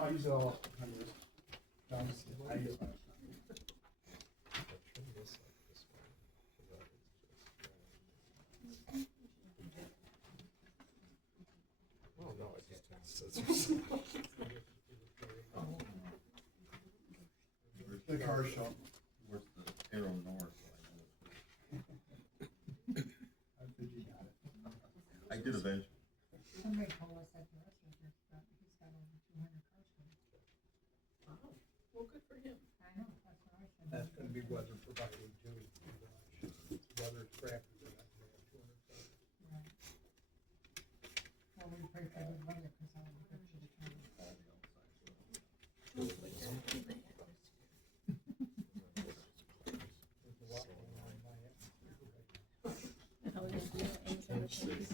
I use it all. I use it. I use it. Oh, no, it just has scissors. The car shop. Where's the arrow north? I think you got it. I did eventually. Somebody told us at the restaurant that he's got over 200 cars coming. Wow, well, good for him. I know, that's what I said. That's gonna be weather providing too. Weather's crappy, they're not gonna have 200 cars. Right. Well, we pray for good weather, because I want to go to the county. Hopefully, everything they have this year. There's a lot going on in my atmosphere right now. Oh, yeah, yeah, and so much cheese.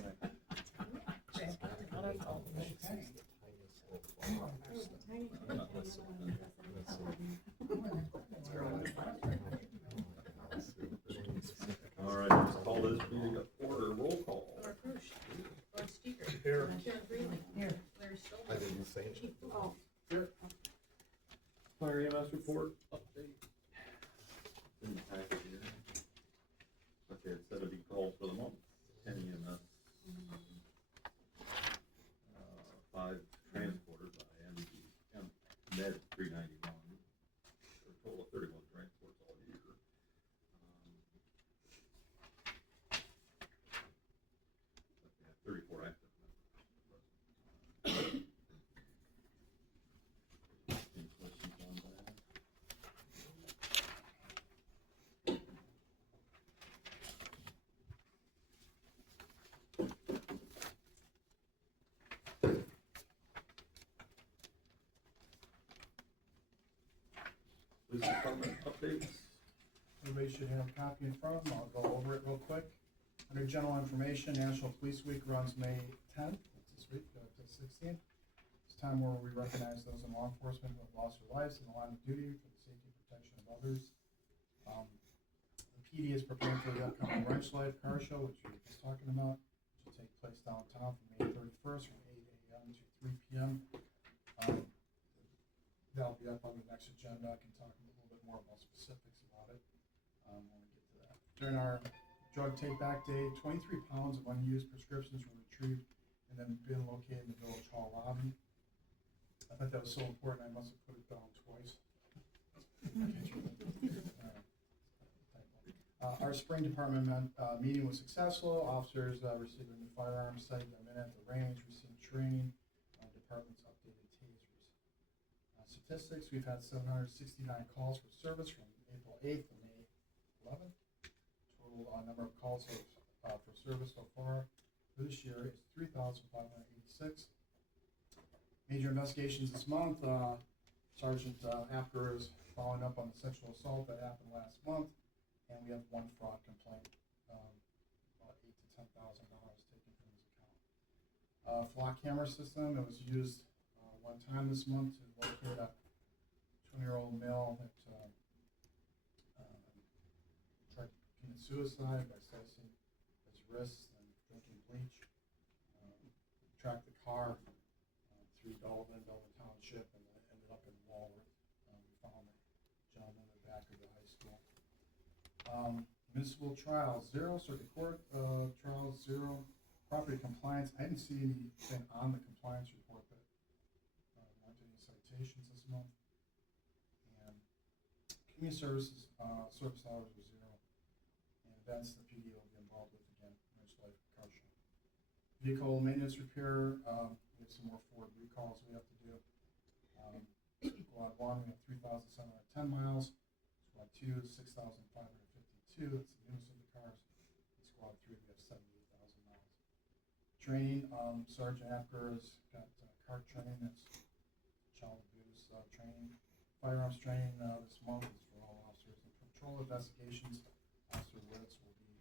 All right, let's call this meeting to order. Roll call. Laura Krusch, Lord Steger. Here. Sharon Greenlee. Here. Larry Stolz. I didn't say it. Chief Bluth. Fire EMS report update. In the packet here. Okay, it said it'd be called for the month, 10 EMS. 5 transported by Med 391. For a total of 31 transports all year. But we have 34 active members. Any questions on that? Police department updates. Everybody should have a copy in front of them. I'll go over it real quick. Under general information, National Police Week runs May 10th, that's this week, to 16th. It's a time where we recognize those in law enforcement who have lost their lives in the line of duty for the safety and protection of others. The PD is preparing for the upcoming Wrench Life Car Show, which we were just talking about, which will take place downtown from May 31st from 8 a.m. to 3 p.m. That'll be up on the next agenda. I can talk a little bit more about specifics about it when we get to that. During our drug take back day, 23 pounds of unused prescriptions were retrieved and then been located in the village hall lobby. I thought that was so important, I must have put it down twice. Our spring department meeting was successful. Officers received a new firearm sight in a minute at the range, received training on department's updated tasers. Statistics, we've had 769 calls for service from April 8th to May 11th. Total number of calls for service so far for this year is 3,586. Major investigations this month, Sergeant Apker is following up on the sexual assault that happened last month, and we have one fraud complaint, about $8,000 to $10,000 taken from his account. Flock camera system, it was used one time this month to locate a 20-year-old male that tried to commit suicide by slicing his wrists and drinking bleach. Tracked the car through Dolan Township and ended up in Walworth. We found the gentleman in the back of the high school. Municipal trials, 0. Circuit court trials, 0. Property compliance, I didn't see anything on the compliance report that weren't any citations this month. And community services, service hours were 0. And events the PD will be involved with again, Wrench Life Car Show. Vehicle maintenance repair, we have some more Ford recalls we have to do. Squad 1, we have 3,710 miles. Squad 2 is 6,552. That's the newest of the cars. And Squad 3, we have 78,000 miles. Training, Sergeant Apker has got car training, that's child abuse training. Firearms training this month is for all officers. And patrol investigations, Officer Woods will be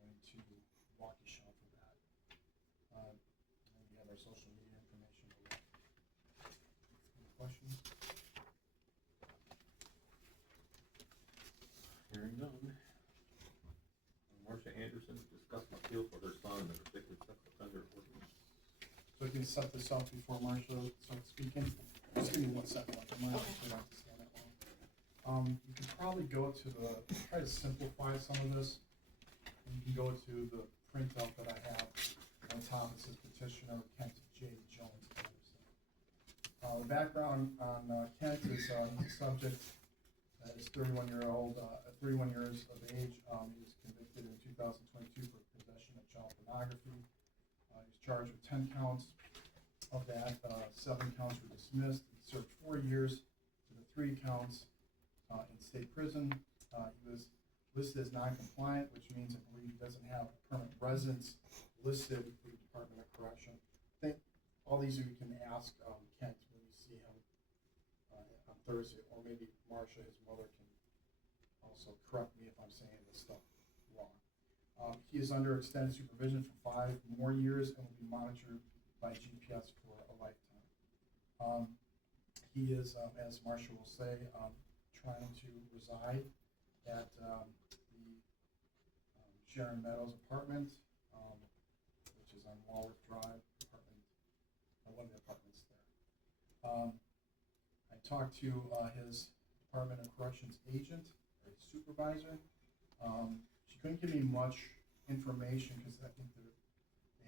going to Waukesha for that. And we have our social media information below. Any questions? Hearing none. Marcia Anderson discussed my appeal for her son, the restricted sex offender ordinance. So we can set this up before Marcia starts speaking. Just give me 1 second, I might Okay. actually not stand that long. You can probably go to try to simplify some of this. You can go to the printout that I have. On top it says petitioner Kent J. Jones Anderson. The background on Kent is he's a subject that is 31 years of age. He was convicted in 2022 for possession of child pornography. He was charged with 10 counts. Of that, 7 counts were dismissed. He served 4 years to the 3 counts in state prison. He was listed as non-compliant, which means I believe he doesn't have a permanent residence listed with the Department of Correction. I think all these of you can ask Kent when you see him on Thursday, or maybe Marcia, his mother, can also correct me if I'm saying this stuff wrong. He is under extended supervision for 5 more years and will be monitored by GPS for a lifetime. He is, as Marcia will say, trying to reside at the Sharon Meadows apartment, which is on Walworth Drive, one of the apartments there. I talked to his Department of Corrections agent, or his supervisor. She couldn't give me much information because I think they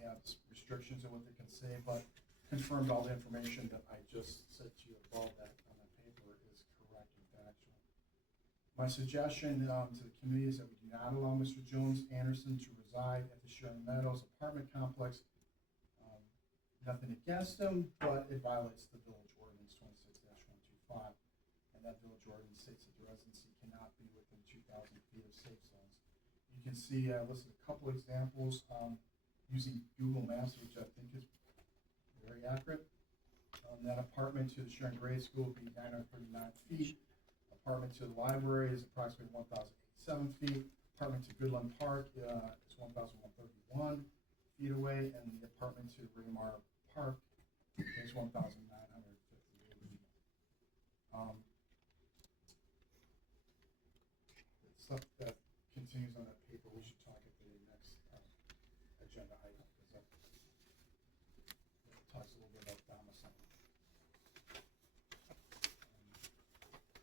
have restrictions on what they can say, but confirmed all the information that I just said to you above that on the paper is correct and factual. My suggestion to the committee is that we do not allow Mr. Jones Anderson to reside at the Sharon Meadows apartment complex. Nothing against him, but it violates the village ordinance 26-125, and that village ordinance states that the residency cannot be within 2,000 feet of safe zones. You can see I listed a couple examples using Google Maps, which I think is very accurate. That apartment to the Sharon Grade School would be 939 feet. Apartment to the library is approximately 1,087 feet. Apartment to Goodland Park is 1,131 feet away, and the apartment to Raymar Park is 1,958 feet. The stuff that continues on that paper, we should talk at the next agenda item, because that talks a little bit about domicile.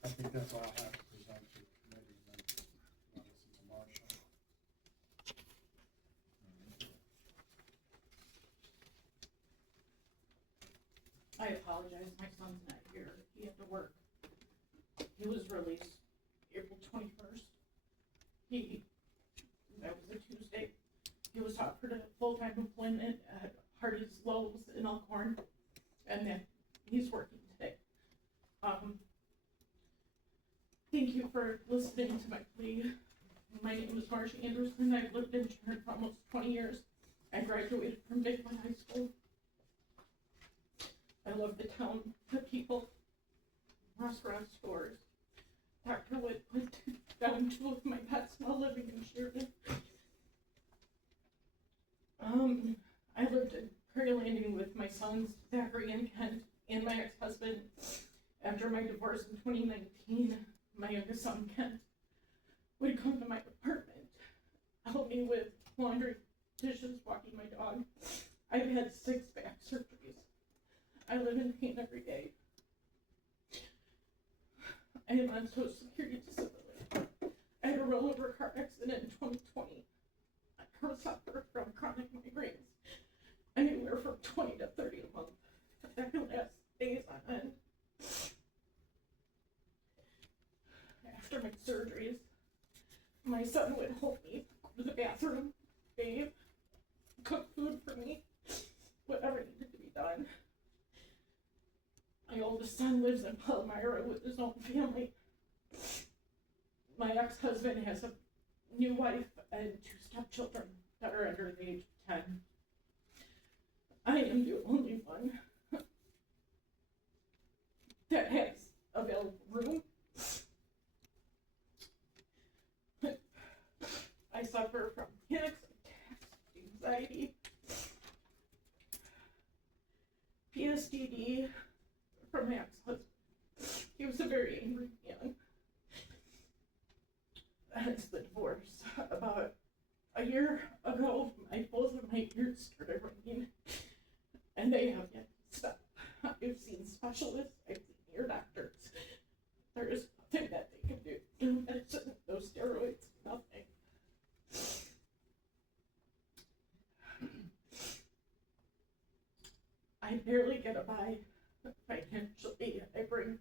I think that's all I have to present to the committee, and then I'll listen to Marcia. I apologize, my son's not here, he had to work. He was released April 21st. That was a Tuesday. He was offered a full-time employment at Hardee's Lowe's in Elkhorn, and then he's working today. Thank you for listening to my plea. My name is Marcia Anderson. I've lived in Sharon for almost 20 years. I graduated from Big One High School. I love the town, the people, restaurants, stores. Dr. Wood put down 2 of my pets while living in Sheridan. I lived in Prairie Landing with my sons, Zachary and Kent, and my ex-husband. After my divorce in 2019, my youngest son, Kent, would come to my apartment, help me with laundry, dishes, walking my dog. I've had 6 back surgeries. I live in pain every day. I am on Social Security disability. I had a rollover car accident in 2020. I currently suffer from chronic migraines, anywhere from 20 to 30 a month. That can last days on end. After my surgeries, my son would hold me, go to the bathroom, bathe, cook food for me, whatever needed to be done. My oldest son lives in Palmyra with his own family. My ex-husband has a new wife and 2 stepchildren that are under the age of 10. I am the only one that has available room. I suffer from panic attacks, anxiety, PTSD from my ex-husband. He was a very angry man. Hence the divorce. About a year ago, both of my ears started ringing, and they have yet to stop. I've seen specialists, I've I barely get by financially. I bring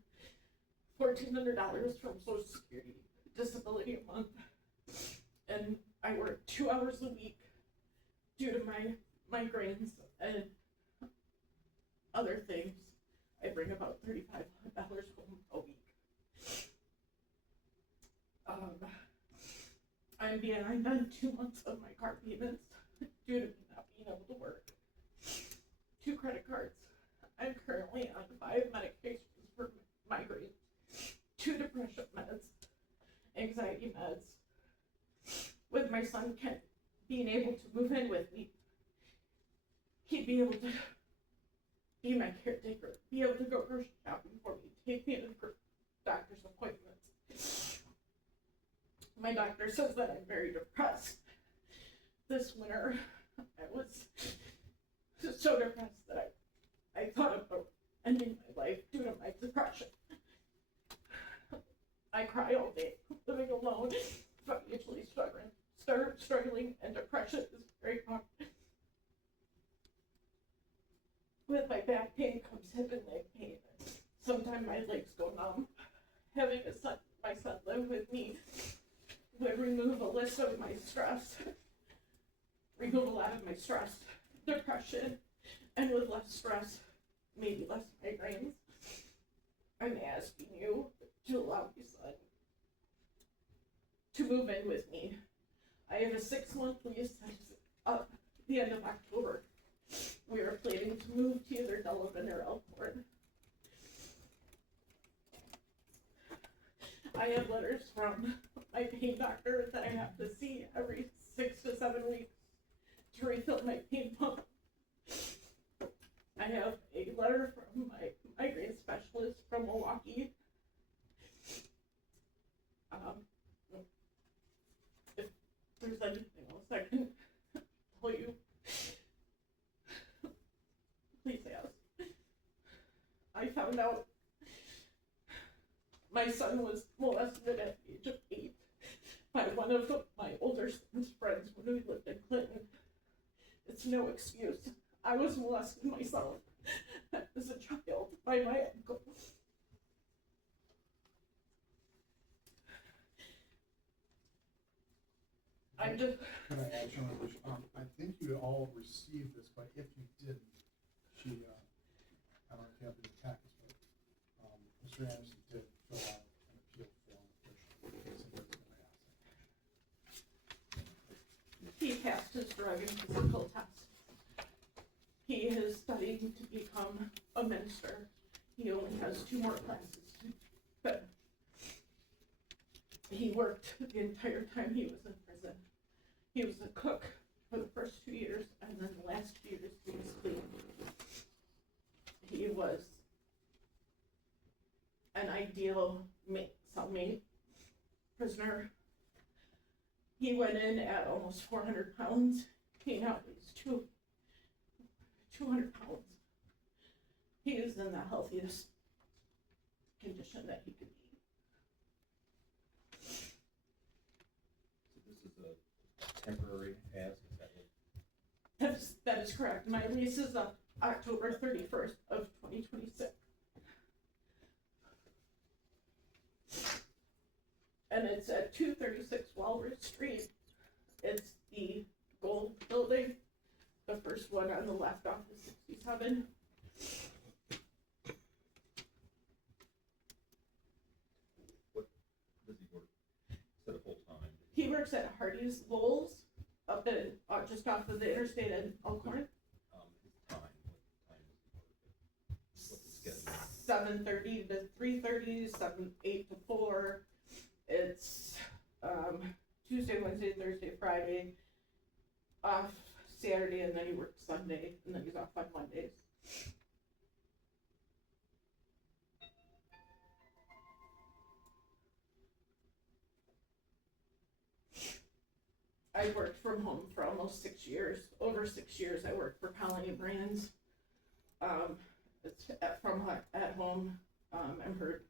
$1,400 from Social Security disability a month, and I work 2 hours a week due to my migraines and other things. I bring about $3,500 home a week. I'm behind on 2 months of my car payments due to me not being able to work. 2 credit cards. I'm currently on 5 medications for migraines, 2 depression meds, anxiety meds. With my son Kent being able to move in with me, he'd be able to be my caretaker, be able to go grocery shopping for me, take me to doctor's appointments. My doctor says that I'm very depressed. This winter, I was so depressed that I thought about ending my life due to my depression. I cry all day, living alone, financially struggling, and depression is very hard. With my back pain comes hip and leg pain. Sometimes my legs go numb. Having my son live with me would remove a list of my stress, remove a lot of my stress, depression, and with less stress, maybe less migraines. I'm asking you to allow my son to move in with me. I have a 6-month lease that is up the end of October. We are planning to move to either Delavan or Elkhorn. I have letters from my pain doctor that I have to see every 6 to 7 weeks to refill my pain pump. I have a letter from my migraine specialist from Milwaukee. If there's anything else I can tell you, please ask. I found out my son was molested at the age of 8 by one of my older son's friends when we lived in Clinton. It's no excuse. I was molested myself as a child by my uncle. I'm just. Can I add, Sharon, I think you all received this, but if you didn't, I don't know if you have the packets, but, Mr. Anderson did fill out an appeal form officially. He passed his drug and physical test. He is studying to become a minister. He only has 2 more classes to finish. He worked the entire time he was in prison. He was a cook for the first 2 years, and then the last 2 years he was clean. He was an ideal cellmate, prisoner. He went in at almost 400 pounds. He now weighs 200 pounds. He is in the healthiest condition that he could be. So this is a temporary ask, is that what? That is correct. My lease is up October 31st of 2026. And it's at 236 Walrus Street. It's the gold building, the first one on the left off of 67. What does he work? Is that a full time? He works at Hardee's Lowell's up in, just off of the interstate in Elkhorn. His time, what time does he work? What's his schedule? 7:30 to 3:30, 8 to 4. It's Tuesday, Wednesday, Thursday, Friday, off Saturday, and then he works Sunday, and then he's off on Mondays. I worked from home for almost 6 years. Over 6 years, I worked for Colony Brands. It's at home. I'm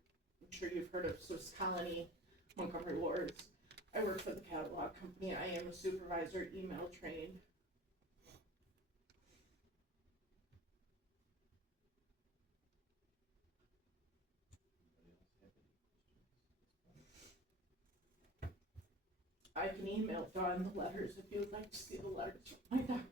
sure you've heard of Swiss Colony, Montgomery Wards. I work for the catalog company. I am a supervisor, email trained. I can email Dawn the letters if you would like to see the letters from my doctor.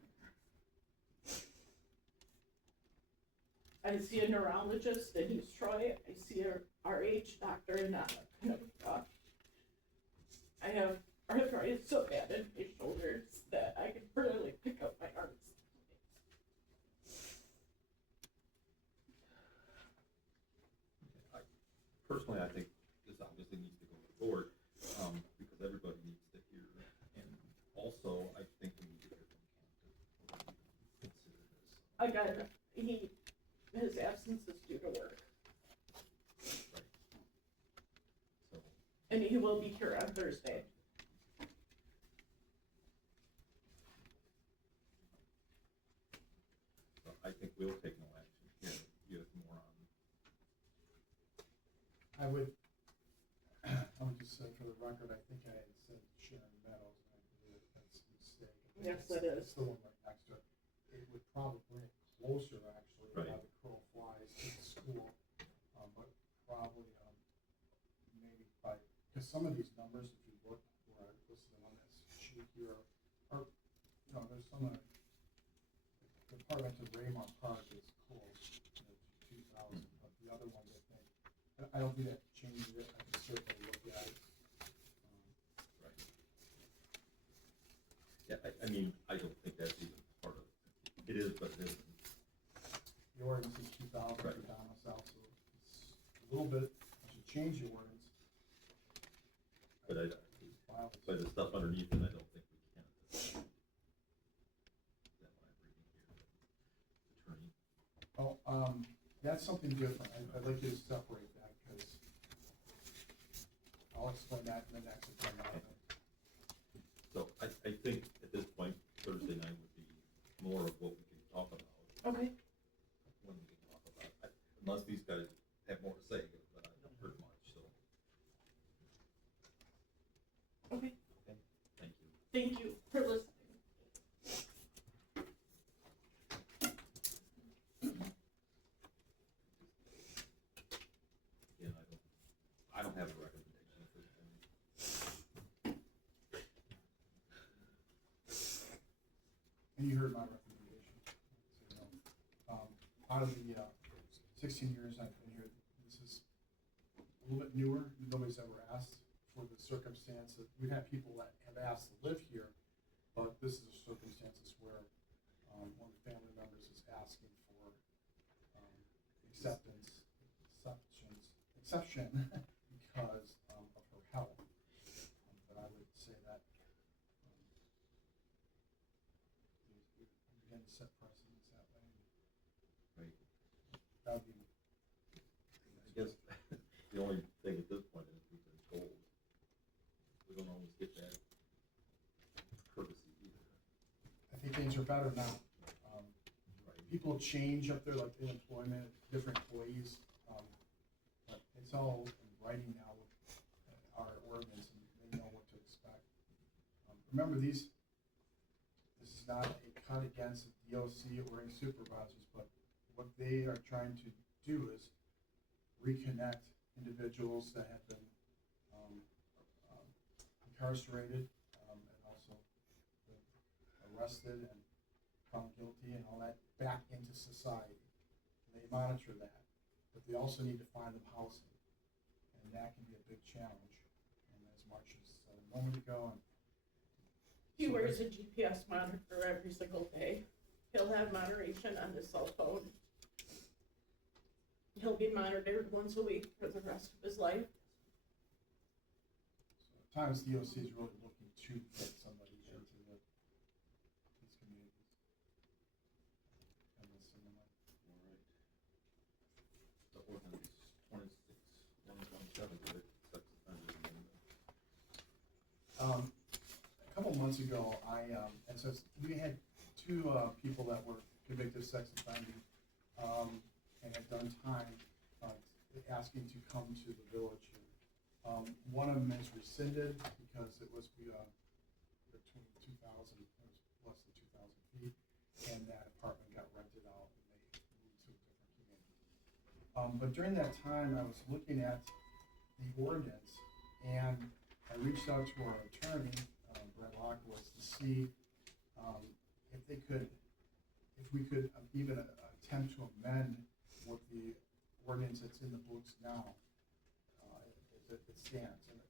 I see a neurologist in East Troy, I see a RH doctor in Connecticut. I have arthritis so bad in my shoulders that I can barely pick up my arms. Personally, I think this obviously needs to go to the board, because everybody needs to hear, and also, I think we need to hear from Kent to consider this. Again, his absence is due to work, Right. So, and he will be here on Thursday. so I think we'll take no action here, you have more on. I would just say for the record, I think I had said Sharon Meadows, and I believe that's a mistake. I think Yes, it's- it is. It's the one right next to it. It would probably bring it closer, actually, Right. how the crow flies to the school, but probably, maybe by, because some of these numbers, if you look where I listed them on this sheet here, are, there's some of, the part right to Raymond Park is close, to 2,000, but the other ones, I think, I don't think that changes it, I can certainly look at it. Right. Yeah, I mean, I don't think that's even part of it. It is, but it isn't. The ordinance is 2,000 for Right. down south, so it's a little bit, I should change the ordinance. But It's violence. But the stuff underneath it, I don't think we can. Is that what I'm reading here? Attorney. Oh, that's something different, I'd like you to separate that, because I'll explain that in the next agenda item. So I think at this point, Thursday night would be more of what we can talk about, Okay. when we can talk about it. Unless these guys have more to say, but I haven't heard much, so. Okay. Okay, thank you. Thank you for listening. Again, I don't have a recommendation at this point. And you heard my recommendation. So, out of the 16 years I've been here, this is a little bit newer. Nobody's ever asked for the circumstance that we've had people that have asked to live here, but this is a circumstances where one of the family members is asking for exception because of her health. But I would say that we begin to set precedents that way. Right. That would be. I guess the only thing at this point is we've been told. We don't always get that courtesy either. I think things are better now. Right. People change up there, like the employment, different employees. But it's all in writing now with our ordinance, and they know what to expect. Remember, this is not a cut against the DOC or any supervisors, but what they are trying to do is reconnect individuals that have been incarcerated and also been arrested and found guilty and all that back into society. And they monitor that, but they also need to find them housing, and that can be a big challenge. And as Marcia said a moment ago, and He wears a GPS monitor every single day. He'll have moderation on his cell phone. He'll be monitored once a week for the rest of his life. so at times DOC is really looking to get somebody into these communities. And this and that. All right. The ordinance 26-117, the sex offender amendment. A couple months ago, and so we had two people that were convicted of sex offending and had done time asking to come to the village here. One of them is rescinded because it was between 2,000, it was less than 2,000 feet, and that apartment got rented out and they moved to a different community. But during that time, I was looking at the ordinance, and I reached out to our attorney, Brett Lockwood to see, if we could even attempt to amend what the ordinance that's in the books now, as it stands. And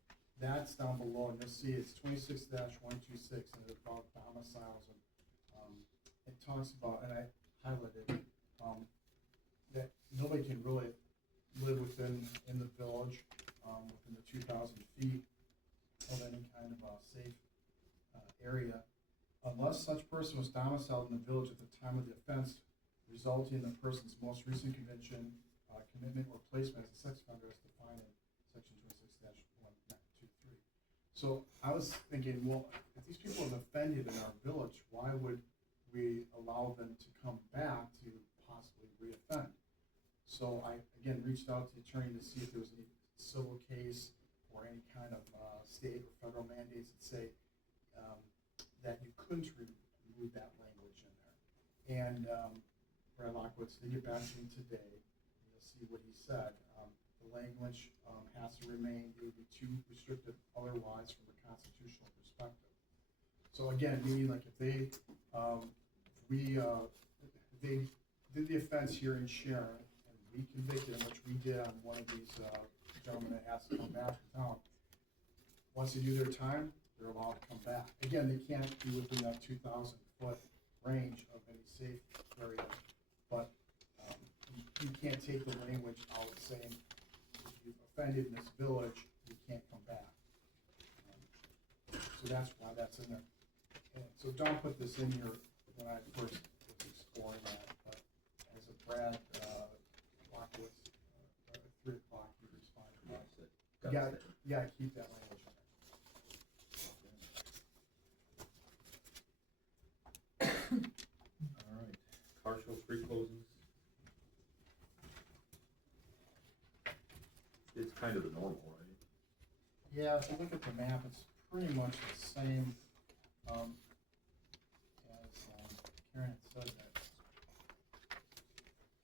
that's down below, and you'll see it's 26-126, and it's about domiciles, and it talks about, and I highlighted, that nobody can really live in the village, within the 2,000 feet of any kind of safe area, unless such person was domiciled in the village at the time of the offense, resulting in the person's most recent conviction, commitment, or placement as a sex offender as defined in section 26-123. So I was thinking, well, if these people have offended in our village, why would we allow them to come back to possibly reoffend? So I, again, reached out to the attorney to see if there was any civil case or any kind of state or federal mandates that say that you couldn't remove that language in there. And Brad Lockwood did get back to me today. You'll see what he said. The language has to remain. It would be too restrictive otherwise from a constitutional perspective. So again, meaning like if they did the offense here in Sharon and we convicted them, which we did on one of these gentlemen that has to come back to town, once they do their time, they're allowed to come back. Again, they can't be within that 2,000-foot range of any safe area, but you can't take the language out saying if you've offended in this village, you can't come back. So that's why that's in there. And so Don put this in here when I first was exploring that, but as a Brad Lockwood, 3 o'clock, he responded. You gotta keep that language in there. All right, car show pre-closes. It's kind of the normal, right? Yeah, if you look at the map, it's pretty much the same as Karen had said that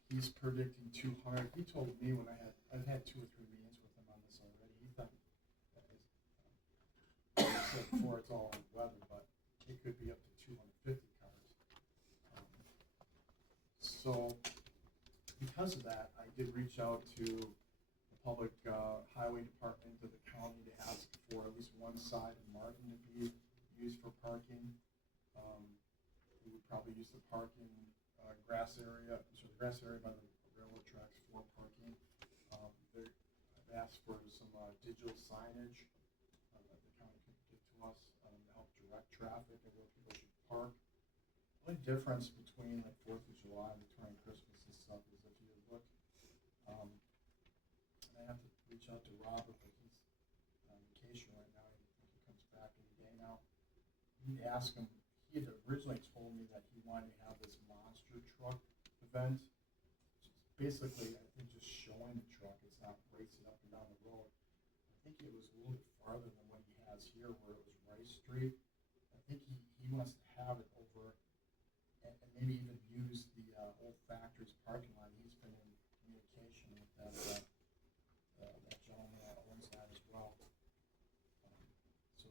he's predicting 200. He told me when I've had 2 or 3 meetings with him on this already. He thought that is, like I said before, it's all on weather, but it could be up to 250 cars. So because of that, I did reach out to the public highway department of the county to ask for at least one side of Martin to be used for parking. We would probably use the parking grass area, so the grass area by the railroad tracks for parking. I've asked for some digital signage that the county could give to us to help direct traffic and where people should park. The only difference between like 4th of July and Victorian Christmas and stuff is if you look, and I have to reach out to Robert, but he's on vacation right now. I think he comes back any day now. You'd ask him, he had originally told me that he wanted to have this monster truck event. Basically, I think just showing the truck, it's not racing up and down the road. I think it was a little bit farther than what he has here where it was Rice Street. I think he wants to have it over and maybe even use the old factory's parking lot. He's been in communication with that gentleman that owns that as well. So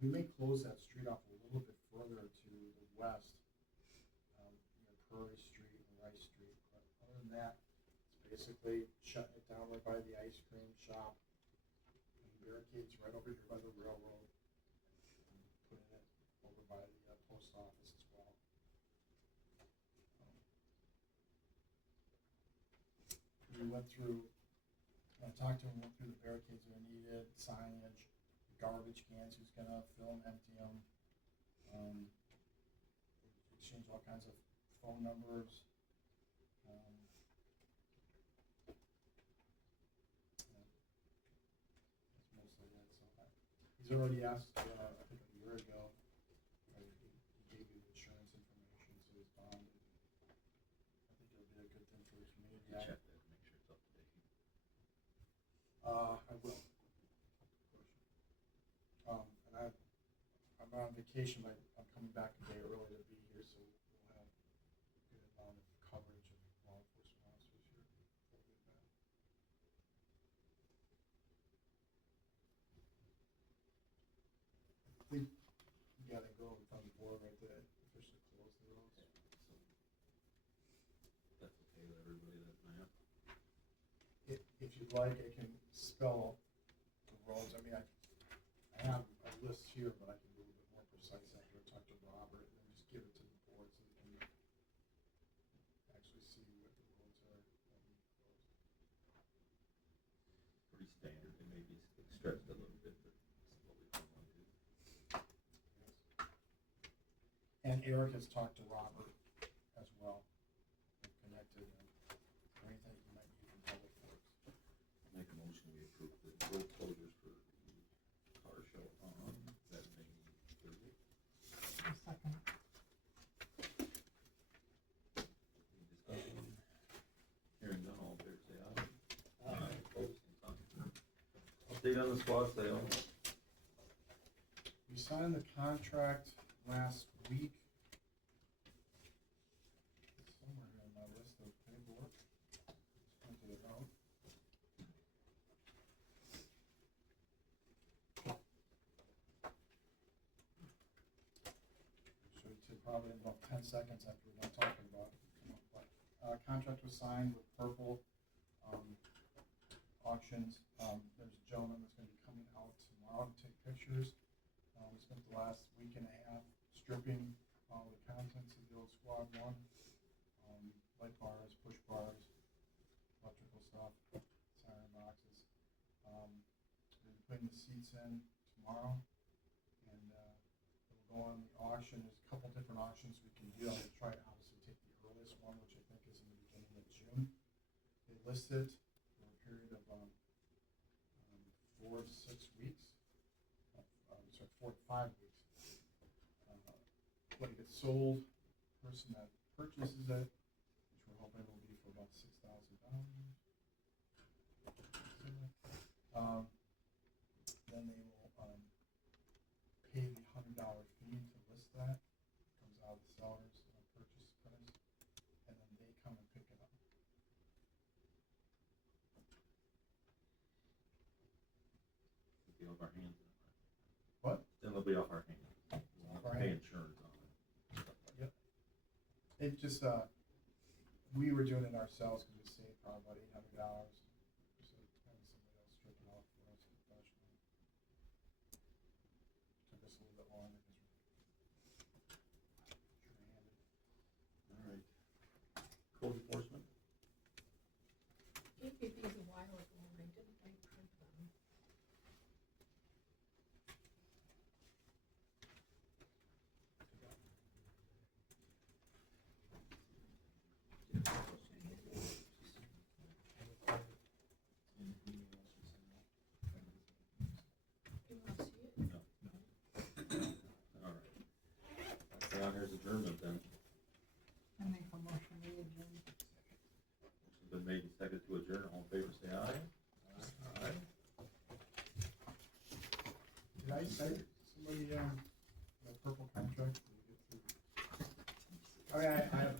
we may close that street off a little bit further to the west, near Prairie Street and Rice Street. But other than that, it's basically shutting it down right by the ice cream shop, and barricades right over here by the railroad, and putting it over by the post office as well. We went through, I talked to him, went through the barricades that are needed, signage, garbage cans, who's gonna fill and empty them. Exchange all kinds of phone numbers. That's mostly it. So he's already asked, I think a year ago, he gave you the insurance information, so he's bonded. I think it'll be a good thing for the community. You check that, make sure it's up to date. I will. And I'm on vacation, but I'm coming back a day early to be here, so we'll have a good amount of coverage of law enforcement officers here before we get back. I think you'd like, I can spell the roads. I mean, I have a list here, but I can be a little bit more precise after I talk to Robert and then just give it to the board so they can actually see what the roads are that we closed. Pretty standard, it may be stretched a little bit, but it's what we don't want to do. And Eric has talked to Robert as well, and connected, and anything you might need from Public Works. Make a motion, we approve the road closures for the car show on that May 30th. A second. Any discussion? Hearing none, all in favor say aye. Aye. Opposed, same sign. Update on the squad sale. We signed the contract last week. It's somewhere here on my list of paperwork. Just printed it out. Show you to probably in about 10 seconds after we're done talking about it. But, contract was signed with Purple Auctions. There's a gentleman that's gonna be coming out tomorrow to take pictures. We spent the last week and a half stripping all the contents of the old Squad 1. Light bars, push bars, electrical stuff, siren boxes. We're putting the seats in tomorrow, and it'll go on the auction. There's a couple different auctions we can do. I'll try to obviously take the earliest one, which I think is in the beginning of June. They list it for a period of 4 to 6 weeks. Sorry, 4 to 5 weeks. When it gets sold, person that purchases it, which we're hoping will be for about $6,000. Then they will pay the $100 fee to list that. Comes out of the seller's purchase price, and then they come and pick it up. It'll be off our hands. What? Then it'll be off our hands. We'll have to pay insurance on it. It just, we were doing it ourselves because we saved probably about $800. So having somebody else strip it off for us professionally. Took us a little bit longer because we're short-handed. All right. Code enforcement? Gave you these a while ago, and I didn't reprint them. You wanna see it? No. All right. Okay, now here's adjournment then. I make a motion to adjourn. Motion's been made and seconded to adjourn. All in favor, say aye. Aye. Did I cite somebody, the purple contract? Did we get through? I mean, I